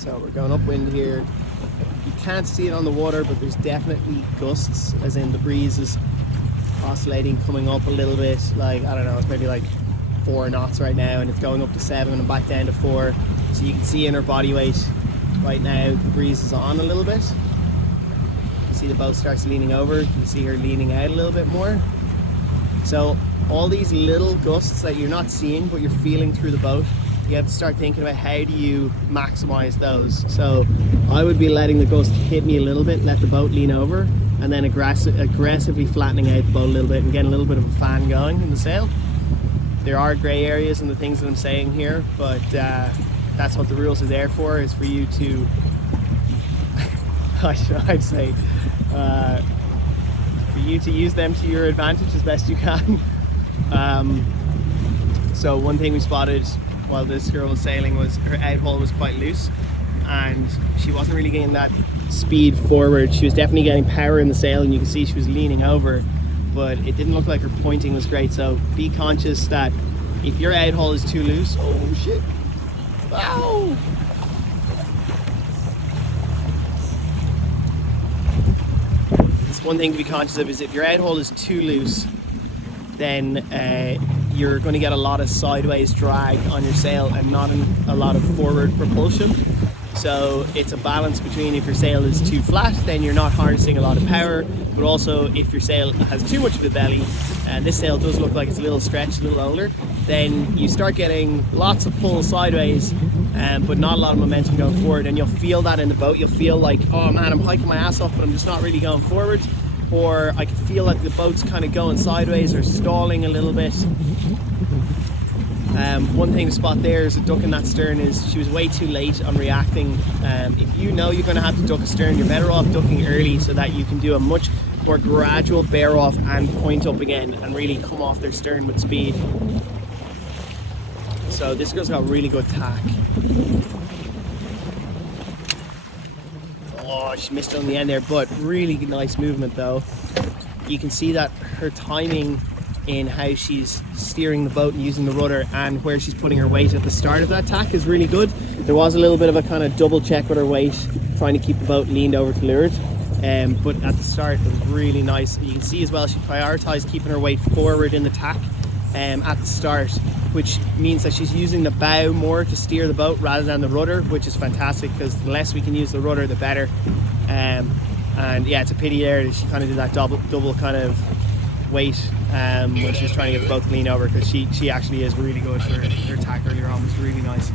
So we're going upwind here. You can't see it on the water, but there's definitely gusts, as in the breeze is oscillating, coming up a little bit. Like, I don't know, it's maybe like 4 knots right now, and it's going up to 7 and back down to 4. So you can see in her body weight right now, the breeze is on a little bit. You see the boat starts leaning over. You can see her leaning out a little bit more. So all these little gusts that you're not seeing, but you're feeling through the boat, you have to start thinking about how do you maximize those. So I would be letting the gust hit me a little bit, let the boat lean over, and then aggressively flattening out the boat a little bit and getting a little bit of a fan going in the sail. There are grey areas in the things that I'm saying here, but that's what the rules are there for, is for you to, I'd say, for you to use them to your advantage as best you can. So one thing we spotted while this girl was sailing was her outhaul was quite loose, and she wasn't really getting that speed forward. She was definitely getting power in the sail, and you can see she was leaning over, but it didn't look like her pointing was great. So be conscious that if your outhaul is too loose, oh shit, wow! It's one thing to be conscious of, is if your outhaul is too loose, then you're going to get a lot of sideways drag on your sail and not a lot of forward propulsion. So it's a balance between, if your sail is too flat, then you're not harnessing a lot of power, but also if your sail has too much of a belly, and this sail does look like it's a little stretched, a little older, then you start getting lots of pull sideways, but not a lot of momentum going forward, and you'll feel that in the boat. You'll feel like, oh man, I'm hiking my ass off, but I'm just not really going forward. Or I can feel like the boat's kind of going sideways or stalling a little bit. One thing to spot there is a duck in that stern is she was way too late on reacting. If you know you're going to have to duck a stern, you're better off ducking early so that you can do a much more gradual bear off and point up again and really come off their stern with speed. So this girl's got really good tack. Oh, she missed it on the end there, but really nice movement though. You can see that her timing in how she's steering the boat and using the rudder, and where she's putting her weight at the start of that tack, is really good. There was a little bit of a kind of double check with her weight, trying to keep the boat leaned over to leeward, but at the start it was really nice. You can see as well she prioritized keeping her weight forward in the tack at the start, which means that she's using the bow more to steer the boat rather than the rudder, which is fantastic, because the less we can use the rudder the better. And yeah, it's a pity there that she kind of did that double kind of weight when she was trying to get the boat to lean over, because she actually is really good for her tack earlier on. It was really nice.